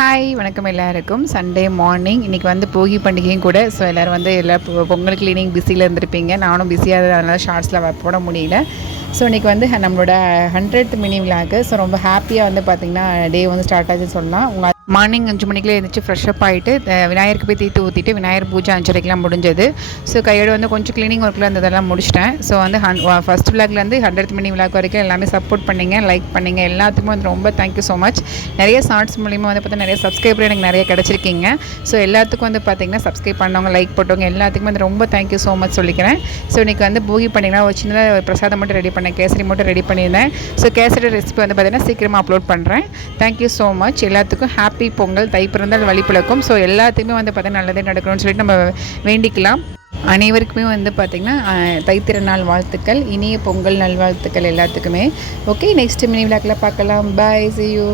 Hi வணக்கம் எல்லாருக்கும். Sunday morning இன்றைக்கி வந்து போகி பண்டிகையும் கூட. ஸோ எல்லோரும் வந்து பொங்கல் கிளீனிங் பிஸியில் இருந்திருப்பீங்க. நானும் பிஸியாக அதனால் ஷார்ட்ஸில் போட முடியல. ஸோ இன்றைக்கி வந்து நம்மளோட 100th மினி விலாகு. ஸோ ரொம்ப ஹாப்பியாக வந்து பார்த்திங்கன்னா டே வந்து ஸ்டார்ட் ஆச்சுன்னு சொல்லலாம். உங்கள் மார்னிங் 5 மணிக்குள்ளே எழுந்திரிச்சு ஃப்ரெஷ்அப் ஆகிட்டு விநாயகருக்கு போய் தீர்த்து ஊற்றிட்டு விநாயகர் பூஜை 5:30க்கெலாம் முடிஞ்சது. ஸோ கையோடு வந்து கொஞ்சம் க்ளீனிங் ஒர்க்கில் இருந்ததெல்லாம் முடிச்சிட்டேன். ஸோ வந்து ஃபஸ்ட் விலாக்லேருந்து 100th மினி விலாக் வரைக்கும் எல்லாமே சப்போர்ட் பண்ணிங்க, லைக் பண்ணிங்க, எல்லாத்துக்குமே வந்து ரொம்ப தேங்க்யூ ஸோ மச். நிறைய ஷார்ட்ஸ் மூலிமா வந்து பார்த்தா நிறைய சப்ஸ்கிரைபர் எனக்கு நிறைய கிடச்சிருக்கீங்க. ஸோ எல்லாத்துக்கும் வந்து பார்த்திங்கன்னா சப்ஸ்கிரைப் பண்ணவங்க, லைக் போட்டவங்க எல்லாத்துக்குமே வந்து ரொம்ப தேங்க்யூ ஸோ மச் சொல்லிக்கிறேன். ஸோ இன்றைக்கி வந்து போகி பண்ணிங்கன்னா ஒரு சின்னதாக ஒரு பிரசாதம் மட்டும் ரெடி பண்ணேன், கேசரி மட்டும் ரெடி பண்ணியிருந்தேன். ஸோ கேசரி ரெசிபி வந்து பார்த்திங்கன்னா சீக்கிரமாக அப்லோட் பண்ணுறேன். Thank you so much. எல்லாத்துக்கும் ஹாப்பி பொங்கல், தை பிறந்தால் வழி பிறக்கும். ஸோ எல்லாத்துக்குமே வந்து பார்த்தீங்கன்னா நல்லதே நடக்கணும்னு சொல்லிட்டு நம்ம வேண்டிக்கலாம். அனைவருக்குமே வந்து பார்த்திங்கன்னா தைத்திருநாள் வாழ்த்துக்கள், இனிய பொங்கல் நல்வாழ்த்துக்கள் எல்லாத்துக்குமே. ஓகே, நெக்ஸ்ட் மினி விலாக்கில் பார்க்கலாம். பாய், see you.